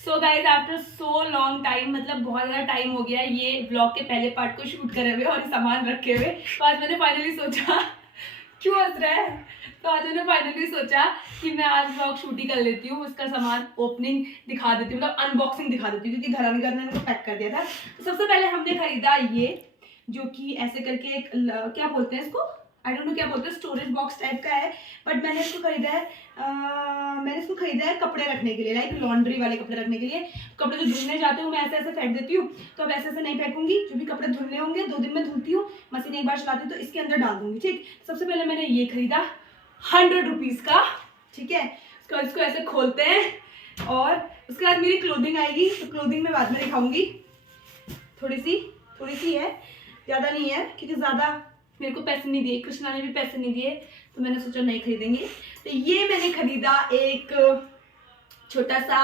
So guys after so long time, मतलब बहुत ज़्यादा टाइम हो गया ये ब्लॉग के पहले पार्ट को शूट करे हुए और सामान रखे हुए। तो आज मैंने फाइनली सोचा क्यों हंस रहा है, तो आज मैंने फाइनली सोचा कि मैं आज ब्लॉग शूट ही कर लेती हूँ, उसका सामान ओपनिंग दिखा देती हूँ, मतलब अनबॉक्सिंग दिखा देती हूँ, क्योंकि घर आने के बाद मैंने उसको पैक कर दिया था। तो सबसे पहले हमने खरीदा ये, जो कि ऐसे करके एक क्या बोलते हैं इसको, आई डोंट नो क्या बोलते हैं, स्टोरेज बॉक्स टाइप का है। बट मैंने इसको खरीदा है कपड़े रखने के लिए, लाइक लॉन्ड्री वाले कपड़े रखने के लिए। कपड़े जो धुलने जाते हैं मैं ऐसे ऐसे फेंक देती हूँ, तो अब ऐसे ऐसे नहीं फेंकूंगी। जो भी कपड़े धुलने होंगे 2 दिन में धुलती हूँ, मशीन एक बार चलाती हूँ तो इसके अंदर डाल दूंगी। ठीक, सबसे पहले मैंने ये खरीदा 100 रुपीज़ का। ठीक है, उसके बाद इसको ऐसे खोलते हैं और उसके बाद मेरी क्लोथिंग आएगी, तो क्लोथिंग में बाद में दिखाऊंगी। थोड़ी सी है, ज़्यादा नहीं है, क्योंकि ज़्यादा मेरे को पैसे नहीं दिए, कृष्णा ने भी पैसे नहीं दिए, तो मैंने सोचा नहीं खरीदेंगे। तो ये मैंने खरीदा एक छोटा सा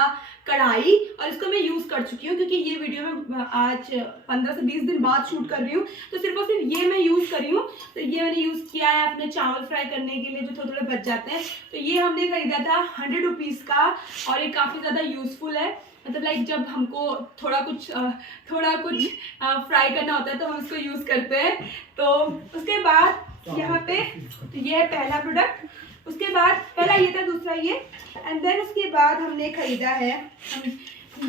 कढ़ाई, और इसको मैं यूज़ कर चुकी हूँ, क्योंकि ये वीडियो मैं आज 15 से 20 दिन बाद शूट कर रही हूँ, तो सिर्फ और सिर्फ ये मैं यूज़ करी हूँ। तो ये मैंने यूज़ किया है अपने चावल फ्राई करने के लिए, जो थोड़े थोड़े बच जाते हैं। तो ये हमने खरीदा था 100 रुपीज़ का, और ये काफ़ी ज़्यादा यूज़फुल है। मतलब लाइक जब हमको थोड़ा कुछ फ्राई करना होता है तो हम इसको यूज़ करते हैं। तो उसके बाद यहाँ पे ये है पहला प्रोडक्ट, उसके बाद पहला ये था, दूसरा ये, एंड देन उसके बाद हमने खरीदा है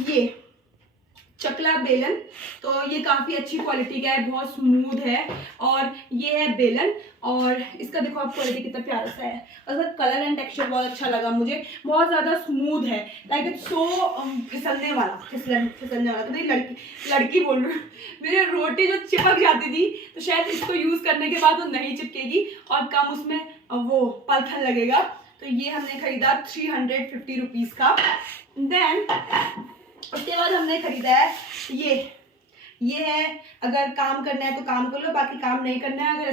ये चकला बेलन। तो ये काफ़ी अच्छी क्वालिटी का है, बहुत स्मूथ है, और ये है बेलन, और इसका देखो आप क्वालिटी कितना प्यारा सा है, और इसका कलर एंड टेक्सचर बहुत अच्छा लगा मुझे, बहुत ज़्यादा स्मूथ है, लाइक इट्स सो फिसलने वाला। तो मेरी लड़की बोल रही हूँ, मेरी रोटी जो चिपक जाती थी, तो शायद इसको यूज़ करने के बाद वो नहीं चिपकेगी और कम उसमें वो पलथन लगेगा। तो ये हमने खरीदा 350 रुपीज़ का। देन उसके बाद हमने खरीदा है ये है, अगर काम करना है तो काम कर लो, बाकी काम नहीं करना है, अगर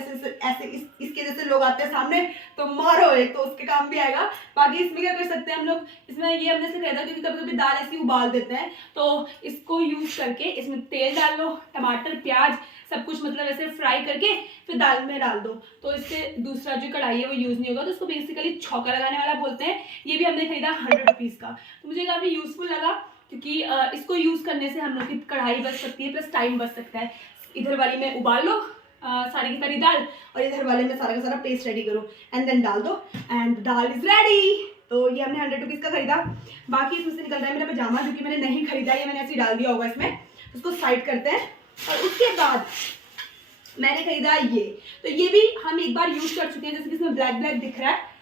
ऐसे इसके जैसे लोग आते हैं सामने तो मारो एक, तो उसके काम भी आएगा। बाकी इसमें क्या कर सकते हैं हम लोग, इसमें ये हमने से खरीदा क्योंकि कभी कभी दाल ऐसी उबाल देते हैं, तो इसको यूज़ करके इसमें तेल डाल लो, टमाटर प्याज सब कुछ मतलब ऐसे फ्राई करके फिर दाल में डाल दो, तो इससे दूसरा जो कढ़ाई है वो यूज़ नहीं होगा। तो इसको बेसिकली छौंका लगाने वाला बोलते हैं। ये भी हमने खरीदा 100 रुपीज़ का, तो मुझे काफ़ी यूज़फुल लगा, क्योंकि इसको यूज़ करने से हम लोग की कढ़ाई बच सकती है, प्लस टाइम बच सकता है। इधर वाली में उबाल लो सारी की सारी दाल, और इधर वाले में सारा का सारा पेस्ट रेडी करो एंड देन डाल दो, एंड दाल इज़ रेडी। तो ये हमने 100 रुपीज़ का खरीदा। बाकी इसमें से निकल रहा है मेरा पजामा, जो कि मैंने नहीं खरीदा, ये मैंने ऐसे ही डाल दिया होगा इसमें। उसको साइड करते हैं, और उसके बाद मैंने खरीदा ये। तो ये भी हम एक बार यूज़ कर चुके हैं, जैसे कि इसमें ब्लैक ब्लैक दिख रहा है,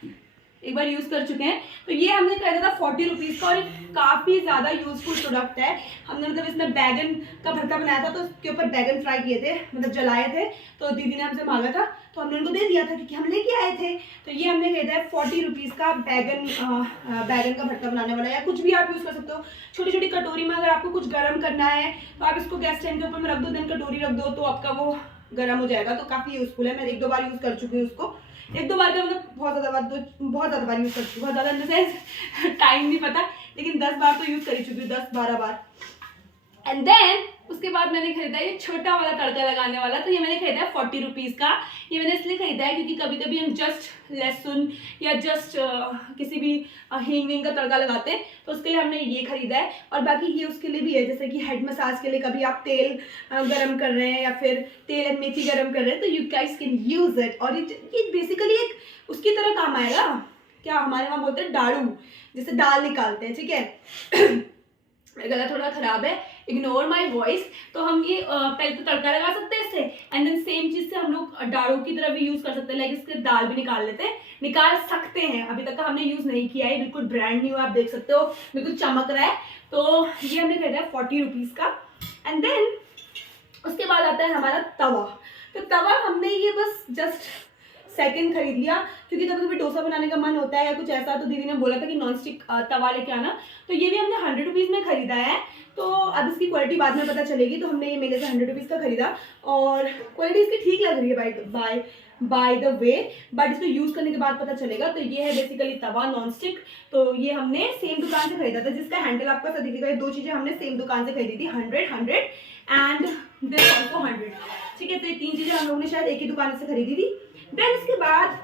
एक बार यूज़ कर चुके हैं। तो ये हमने खरीदा था 40 रुपीज़ का, और काफ़ी ज़्यादा यूज़फुल प्रोडक्ट है। हमने मतलब इसमें बैगन का भरता बनाया था, तो उसके ऊपर बैगन फ्राई किए थे, मतलब जलाए थे, तो दीदी ने हमसे मांगा था, तो हमने उनको दे दिया था क्योंकि हम लेके आए थे। तो ये हमने खरीदा है 40 रुपीज़ का बैगन का भरता बनाने वाला, या कुछ भी आप यूज़ कर सकते हो। छोटी छोटी कटोरी में अगर आपको कुछ गर्म करना है तो आप इसको गैस टाइम के ऊपर में रख दो, देन कटोरी रख दो, तो आपका वो गर्म हो जाएगा। तो काफ़ी यूज़फुल है, मैं 1-2 बार यूज़ कर चुकी हूँ उसको। 1-2 बार का मतलब बहुत ज़्यादा बार यूज़ कर चुकी हूँ, बहुत ज़्यादा इन द सेंस टाइम नहीं पता, लेकिन 10 बार तो यूज़ कर चुकी हूँ, 10-12 बार। एंड देन उसके बाद मैंने खरीदा ये छोटा वाला तड़का लगाने वाला। तो ये मैंने खरीदा है 40 रुपीज़ का। ये मैंने इसलिए खरीदा है क्योंकि कभी कभी हम जस्ट लहसुन या जस्ट किसी भी हींग वींग का तड़का लगाते हैं, तो उसके लिए हमने ये खरीदा है। और बाकी ये उसके लिए भी है, जैसे कि हेड मसाज के लिए कभी आप तेल गरम कर रहे हैं या फिर तेल एंड मेथी गरम कर रहे हैं, तो you guys can use it. और ये बेसिकली एक उसकी तरह काम आएगा, क्या हमारे वहाँ बोलते हैं डाड़ू, जैसे दाल निकालते हैं। ठीक है मेरा गला थोड़ा ख़राब है, इग्नोर माई वॉइस। तो हम ये पहले तो तड़का लगा सकते हैं इससे, एंड देन सेम चीज़ से हम लोग दालों की तरह भी यूज़ कर सकते हैं, लाइक इसके दाल भी निकाल सकते हैं। अभी तक का हमने यूज़ नहीं किया है, बिल्कुल ब्रांड न्यू, आप देख सकते हो बिल्कुल चमक रहा है। तो ये हमने खरीदा है 40 रुपीज़ का। एंड देन उसके बाद आता है हमारा तवा। तो तवा हमने ये बस जस्ट सेकंड खरीद लिया, क्योंकि कभी कभी डोसा बनाने का मन होता है या कुछ ऐसा, तो दीदी ने बोला था कि नॉन स्टिक तवा लेके आना। तो ये भी हमने 100 रुपीज़ में ख़रीदा है। तो अब इसकी क्वालिटी बाद में पता चलेगी, तो हमने ये मेले से 100 रुपीज़ का ख़रीदा, और क्वालिटी इसकी ठीक लग रही है बाय द वे, बट इसको यूज़ करने के बाद पता चलेगा। तो ये है बेसिकली तवा नॉन स्टिक। तो ये हमने सेम दुकान से खरीदा था, जिसका हैंडल आपका साथ दिखेगा। ये 2 चीज़ें हमने सेम दुकान से खरीदी थी, 100 एंड दिस ऑल्सो 100। ठीक है, तो ये 3 चीज़ें हम लोगों ने शायद एक ही दुकान से खरीदी थी। देन इसके बाद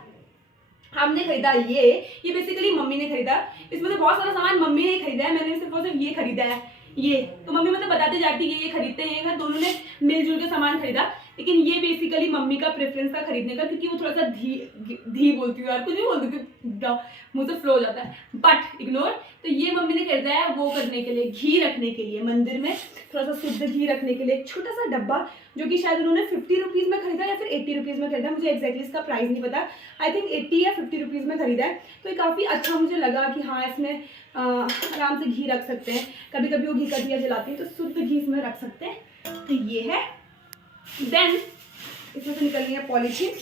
हमने खरीदा ये बेसिकली मम्मी ने खरीदा। इसमें से बहुत सारा सामान मम्मी ने खरीदा है, मैंने सिर्फ और सिर्फ ये खरीदा है। ये तो मम्मी मतलब बताते जाती है ये खरीदते हैं, दोनों ने मिलजुल के सामान खरीदा। लेकिन ये बेसिकली मम्मी का प्रेफरेंस था खरीदने का, क्योंकि वो थोड़ा सा धी बोलती हूँ यार, कुछ भी बोलती हूँ, मुंह से फ्लो हो जाता है, बट इग्नोर। तो ये मम्मी ने खरीदा है वो करने के लिए, घी रखने के लिए, मंदिर में थोड़ा सा शुद्ध घी रखने के लिए, एक छोटा सा डब्बा, जो कि शायद उन्होंने 50 रुपीज़ में खरीदा या फिर 80 रुपीज़ में खरीदा, मुझे एक्जैक्टली इसका प्राइस नहीं पता, आई थिंक 80 या 50 रुपीज़ में खरीदा है। तो ये काफ़ी अच्छा मुझे लगा कि हाँ इसमें आराम से घी रख सकते हैं, कभी कभी वो घी का दिया जलाती है तो शुद्ध घी इसमें रख सकते हैं। तो ये है। देन इसमें से निकल रही है पॉलीथीन।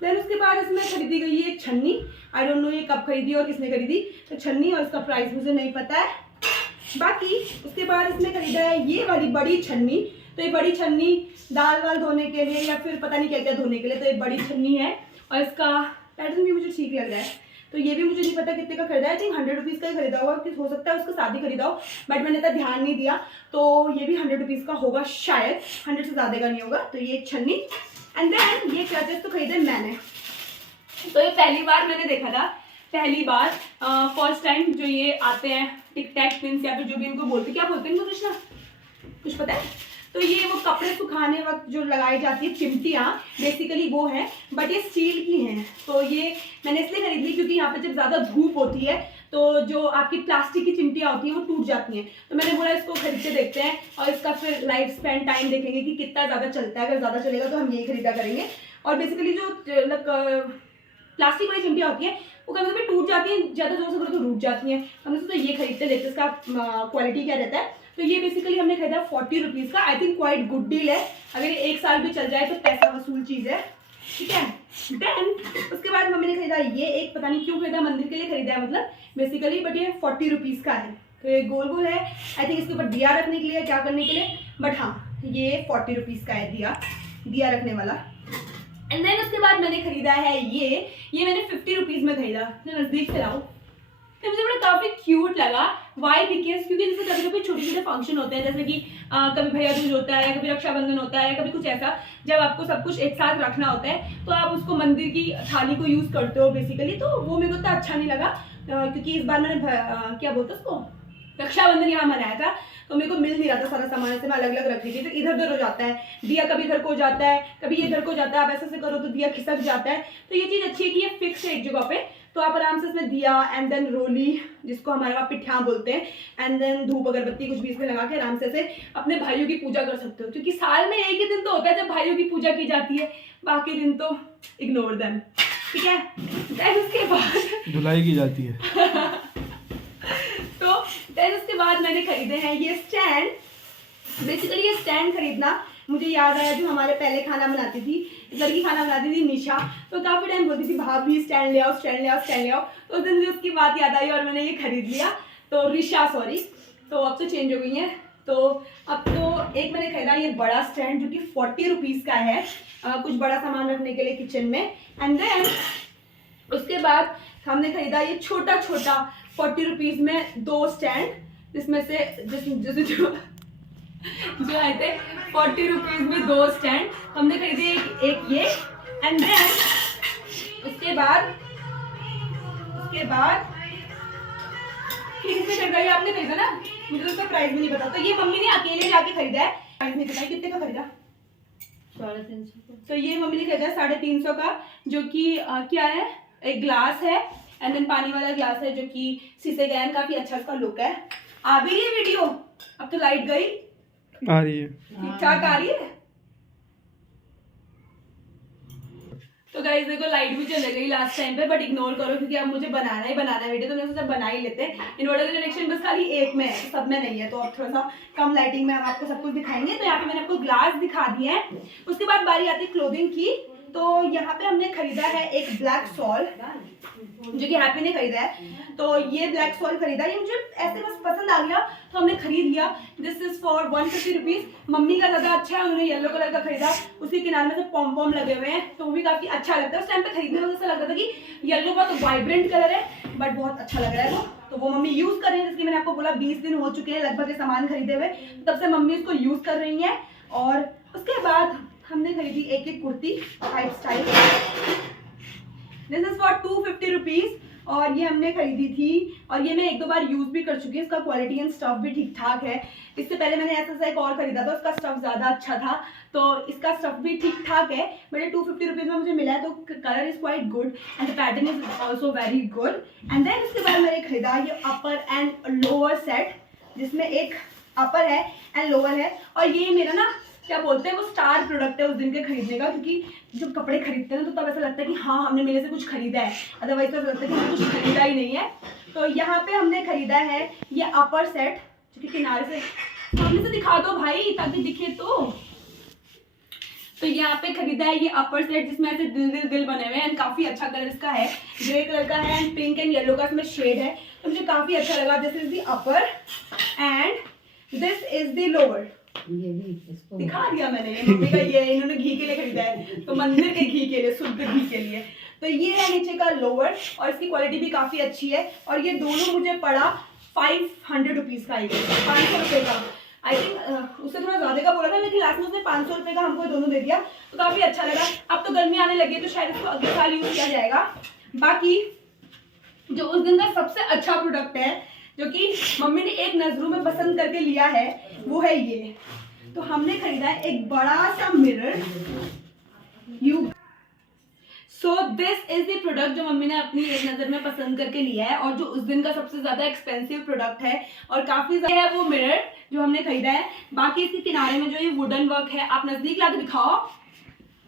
देन उसके बाद इसमें खरीदी गई है एक छन्नी, आई डोंट नो ये कब खरीदी और किसने खरीदी, तो छन्नी और इसका प्राइस मुझे नहीं पता है। बाकी उसके बाद इसने खरीदा है ये वाली बड़ी छन्नी। तो ये बड़ी छन्नी दाल वाल धोने के लिए या फिर पता नहीं क्या क्या धोने के लिए, तो ये बड़ी छन्नी है और इसका पैटर्न भी मुझे ठीक लग रहा है। तो ये भी मुझे नहीं पता कितने का खरीदा है, आई थिंक 100 रुपीज़ का ही खरीदा होगा, कि हो सकता है उसका साथ ही खरीदा हो, बट मैंने इतना ध्यान नहीं दिया। तो ये भी 100 रुपीज़ का होगा शायद, 100 से ज़्यादा का नहीं होगा। तो ये छन्नी। एंड देन ये क्लचेस तो खरीदे मैंने, तो ये पहली बार मैंने देखा था, पहली बार फर्स्ट टाइम जो ये आते हैं टिक टैक पिन्स या फिर जो भी इनको बोलते, क्या बोलते हैं इनको कृष्णा, कुछ पता है? तो ये वो कपड़े सुखाने वक्त जो लगाई जाती है चिमटियाँ, बेसिकली वो है, बट ये स्टील की हैं। तो ये मैंने इसलिए खरीद ली क्योंकि यहाँ पे जब ज़्यादा धूप होती है तो जो आपकी प्लास्टिक की चिमटियाँ होती हैं वो टूट जाती हैं। तो मैंने बोला इसको खरीद के देखते हैं और इसका फिर लाइफ स्पैन टाइम देखेंगे कि कितना ज़्यादा चलता है। अगर ज़्यादा चलेगा तो हम यही खरीदा करेंगे। और बेसिकली जो प्लास्टिक वाली चिमटियाँ होती हैं वो कभी कभी टूट जाती हैं, ज़्यादा जोर से करो तो टूट जाती हैं। हमने सोचा ये खरीदते देखते इसका क्वालिटी क्या रहता है। तो ये बेसिकली हमने खरीदा 40 रुपीज़ का, I think quite good deal है, अगर ये 1 साल भी चल जाए तो पैसा वसूल चीज़ है, ठीक है। देन उसके बाद मम्मी ने खरीदा ये एक, पता नहीं क्यों खरीदा, मंदिर के लिए खरीदा है मतलब बेसिकली, बट ये 40 रुपीज़ का है। तो ये गोल गोल है, आई थिंक इसके ऊपर दिया रखने के लिए, क्या करने के लिए, बट हाँ ये 40 रुपीज़ का है दिया रखने वाला। एंड देन उसके बाद मैंने खरीदा है ये मैंने 50 रुपीज़ में खरीदा। तो नज़दीक से लाओ, तो मुझे बड़ा काफ़ी क्यूट लगा। वाई बिकॉज क्योंकि जैसे कभी कभी छोटे छोटे फंक्शन होते हैं, जैसे कि कभी भैया दूज होता है, कभी रक्षाबंधन होता है, कभी कुछ ऐसा, जब आपको सब कुछ एक साथ रखना होता है तो आप उसको मंदिर की थाली को यूज़ करते हो बेसिकली। तो वो मेरे को इतना अच्छा नहीं लगा, क्योंकि इस बार मैंने क्या बोलते उसको, रक्षाबंधन यहाँ मनाया था, तो मेरे को मिल नहीं रहा था सारा सामान, ऐसे मैं अलग अलग रख रही थी, तो इधर उधर हो जाता है दिया, कभी इधर को हो जाता है, कभी इधर को हो जाता है, आप ऐसे करो तो दिया खिसक जाता है। तो ये चीज़ अच्छी है कि ये फिक्स है एक जगह पे, तो आप आराम से इसमें दिया एंड देन रोली, जिसको हमारे वहाँ पिठा बोलते हैं, एंड देन धूप अगरबत्ती कुछ भी इसमें लगा के आराम से अपने भाइयों की पूजा कर सकते हो। क्योंकि साल में एक ही दिन तो होता है जब भाइयों की पूजा की जाती है, बाकी दिन तो इग्नोर देम, ठीक है। देन उसके बाद धुलाई की जाती है। तो देन उसके बाद मैंने खरीदे हैं ये स्टैंड। बेसिकली ये स्टैंड खरीदना मुझे याद आया, जो हमारे पहले खाना बनाती थी, लड़की खाना बनाती थी निशा, तो काफ़ी टाइम बोलती थी भाभी स्टैंड ले आओ स्टैंड ले आओ स्टैंड ले आओ। तो उस दिन मुझे उसकी बात याद आई और मैंने ये खरीद लिया। तो रिशा सॉरी, तो अब तो चेंज हो गई है। तो अब तो एक मैंने खरीदा ये बड़ा स्टैंड जो कि 40 रुपीज़ का है, कुछ बड़ा सामान रखने के लिए किचन में। एंड देन उसके बाद हमने खरीदा ये छोटा छोटा 40 रुपीज़ में 2 स्टैंड, जिसमें से जो आए थे 40 रुपीज़ में 2 स्टैंड हमने खरीदे, एक ये। एंड देन उसके बाद किसने खरीदा, ये आपने खरीदा ना, मुझे तो उसका प्राइस भी नहीं पता। तो ये मम्मी ने अकेले जाके खरीदा है, प्राइस नहीं पता कितने का खरीदा, 350। तो ये मम्मी ने खरीदा 350 का, जो कि क्या है, एक ग्लास है एंड देन पानी वाला ग्लास है, जो कि शीशे का है, काफी अच्छा इसका लुक है। आ भी रही है वीडियो, अब तो लाइट गई, आ रही है, ठीक ठाक आ रही है। तो गाइस देखो लाइट भी चले गई लास्ट टाइम पे, बट इग्नोर करो क्योंकि अब मुझे बनाना है वीडियो, तो मैंने सोचा बना ही लेते हैं। इन्वर्टर का कनेक्शन बस खाली एक में है, सब में नहीं है, तो अब थोड़ा सा कम लाइटिंग में हम आपको सब कुछ दिखाएंगे। तो यहाँ पे मैंने आपको ग्लास दिखा दिया है। उसके बाद बारी आती है क्लोथिंग की। तो यहाँ पे हमने खरीदा है एक ब्लैक शॉल, जो कि हैप्पी ने खरीदा है। तो ये ब्लैक शॉल खरीदा, ये मुझे ऐसे बस पसंद आ गया तो हमने खरीद लिया। This is for 150 rupees. Mummy का ज़्यादा अच्छा है, उन्होंने येलो कलर का खरीदा, उसके किनारे में से पॉम पॉम लगे हुए हैं, तो वो भी काफ़ी अच्छा लगता है। उस टाइम पे खरीदने में ऐसा लग रहा था कि येलो बहुत वाइब्रेंट कलर है, बट बहुत अच्छा लग रहा है तो वो मम्मी यूज़ कर रही है। जिसकी मैंने आपको बोला 20 दिन हो चुके हैं लगभग सामान खरीदे हुए, तब से मम्मी इसको यूज़ कर रही हैं। और उसके बाद हमने खरीदी एक kurti 5 style. This is for 250 rupees और ये हमने खरीदी थी और ये मैं एक दो बार यूज भी कर चुकी हूँ। इसका क्वालिटी एंड स्टफ भी ठीक ठाक है। इससे पहले मैंने ऐसा एक और खरीदा था, उसका स्टफ ज़्यादा अच्छा था, तो इसका स्टफ भी ठीक ठाक है। बट ये 250 रुपीज़ में मुझे मिला है, तो colour is quite good and the pattern is also very good. And then इसके बाद मैंने खरीदा ये अपर एंड लोअर सेट, जिसमें एक अपर है एंड लोअर है। और ये मेरा ना क्या बोलते हैं वो स्टार प्रोडक्ट है उस दिन के खरीदने का, क्योंकि जब कपड़े खरीदते हैं तो तब ऐसा लगता है कि हाँ हमने मेरे से कुछ खरीदा है, अदरवाइज तो ऐसा लगता है कि हमने कुछ खरीदा ही नहीं है। तो यहाँ पे हमने खरीदा है ये अपर सेट, जो कि किनारे से सामने से दिखा दो भाई ताकि दिखे। तो यहाँ पे खरीदा है ये अपर सेट, जिसमें ऐसे दिल दिल दिल बने हुए हैं एंड काफ़ी अच्छा कलर इसका है, ग्रे कलर का है एंड पिंक एंड येलो का इसमें शेड है, तो मुझे काफ़ी अच्छा लगा। This is the upper and this is the lower. दिखा दिया मैंने, ये मम्मी का ये इन्होंने घी के लिए खरीदा है, तो मंदिर के घी के लिए, शुद्ध घी के लिए। तो ये है नीचे का लोअर और इसकी क्वालिटी भी काफ़ी अच्छी है और ये दोनों मुझे पड़ा 500 रुपीज़ का, 500 रुपये का। आई थिंक उससे थोड़ा ज़्यादा का बोला था, लेकिन लास्ट में उसने 500 रुपये का हमको दोनों दे दिया, तो काफ़ी अच्छा लगा। अब तो गर्मी आने लगी है तो शायद इसको अगले साल यूज़ किया जाएगा। बाकी जो उस दिन का सबसे अच्छा प्रोडक्ट है, जो कि मम्मी ने एक नज़रों में पसंद करके लिया है, वो है ये। तो हमने खरीदा है एक बड़ा सा mirror. So this is the product जो मम्मी ने अपनी एक नज़र में पसंद करके लिया है और जो उस दिन का सबसे ज़्यादा एक्सपेंसिव प्रोडक्ट है और काफ़ी ज़्यादा है वो मिरर जो हमने खरीदा है। बाकी इसके किनारे में जो ये वुडन वर्क है, आप नज़दीक ला के दिखाओ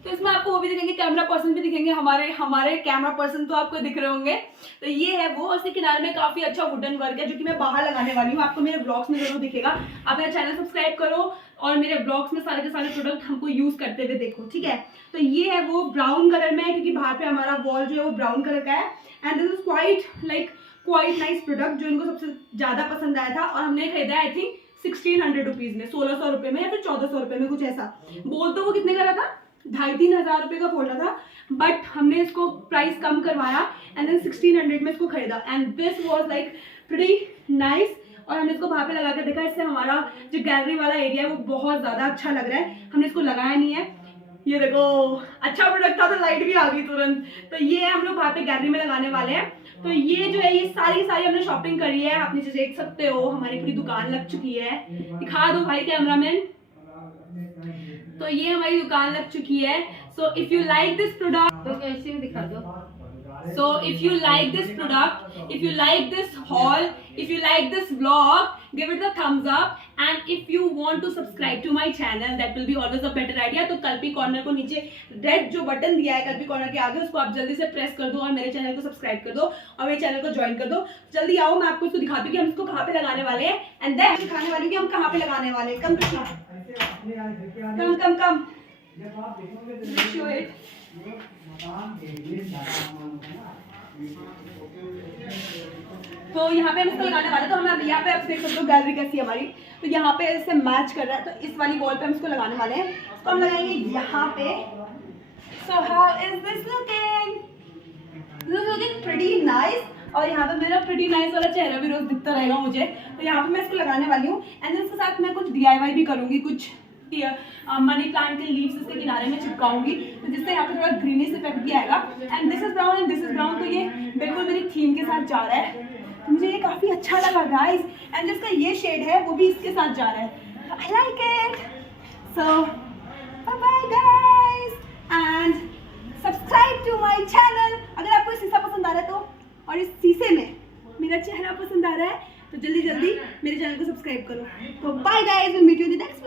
तो इसमें आपको वो भी दिखेंगे, कैमरा पर्सन भी दिखेंगे, हमारे कैमरा पर्सन तो आपको दिख रहे होंगे। तो ये है वो, उसके किनारे में काफ़ी अच्छा वुडन वर्क है जो कि मैं बाहर लगाने वाली हूँ। आपको मेरे ब्लॉग्स में जरूर दिखेगा। आप मेरा चैनल सब्सक्राइब करो और मेरे ब्लॉग्स में सारे के सारे प्रोडक्ट हमको यूज़ करते हुए देखो, ठीक है। तो ये है वो ब्राउन कलर में है, क्योंकि बाहर पे हमारा वॉल जो है वो ब्राउन कलर का है। And this is quite nice product जो इनको सबसे ज़्यादा पसंद आया था और हमने खरीदा आई थिंक 1600 रुपीज़ में, 1600 रुपये में या फिर 1400 रुपये में, कुछ ऐसा। बोल तो वो कितने का रहा था, 2,500 रुपये का बोल रहा था, बट हमने इसको प्राइस कम करवाया एंड देन 1600 में इसको खरीदा। And this was like pretty nice और हमने इसको वहाँ पे लगा कर देखा, इससे हमारा जो गैलरी वाला एरिया है वो बहुत ज़्यादा अच्छा लग रहा है। हमने इसको लगाया नहीं है, ये देखो अच्छा प्रोडक्ट था तो लाइट भी आ गई तुरंत। तो ये हम लोग वहाँ पे गैलरी में लगाने वाले हैं। तो ये जो है ये सारी हमने शॉपिंग करी है, आप नीचे देख सकते हो हमारी पूरी दुकान लग चुकी है। दिखा दो भाई कैमरामैन। तो ये हमारी दुकान लग चुकी है। So if you like this product, तो कैसे दिखा दो। So if you like this product, if you like this haul, if you like this vlog, give it the thumbs up. And if you want to subscribe to my channel, that will be always a better idea. तो Kalpi corner को नीचे red जो button दिया है Kalpi corner के आगे, उसको आप जल्दी से प्रेस कर दो और मेरे चैनल को सब्सक्राइब कर दो और मेरे चैनल को ज्वाइन कर दो। जल्दी आओ, मैं आपको इसको दिखाती हूँ कि हम इसको कहाँ पे लगाने वाले हैं एंड देन दिखाने वाली हूँ कि हम कहाँ पे लगाने वाले हैं। कम कृष्णा, कम show it. तो यहाँ पे हम इसको लगाने वाले, तो हम अब यहाँ पे आप देख सकते हो गैलरी कैसी है हमारी। तो यहाँ पे इससे मैच कर रहा है, तो इस वाली वॉल पे हम इसको लगाने वाले हैं। तो हम लगाएंगे यहाँ पे। So how is this looking? This is looking pretty nice. और यहाँ पे मेरा प्रीटी नाइस वाला चेहरा भी रोज दिखता रहेगा मुझे। तो यहाँ पे मैं इसको लगाने वाली हूँ एंड इसके साथ मैं कुछ DIY भी करूँगी, कुछ मनी प्लांट के लीव्स इसके किनारे में चिपकाऊंगी, तो जिससे यहाँ पे थोड़ा ग्रीनिश इफेक्ट भी आएगा। And this is brown and this is brown, तो ये बिल्कुल मेरी थीम के साथ जा रहा है। तो मुझे ये काफ़ी अच्छा लगा गाइस। एंड जिसका ये शेड है वो भी इसके साथ जा रहा है, तो I like it. So bye bye guys and subscribe to my channel. अगर आपको शीशा पसंद आ रहा है तो, और इस शीशे में मेरा चेहरा पसंद आ रहा है, तो जल्दी जल्दी मेरे चैनल को सब्सक्राइब करो। तो bye guys, will meet you in the next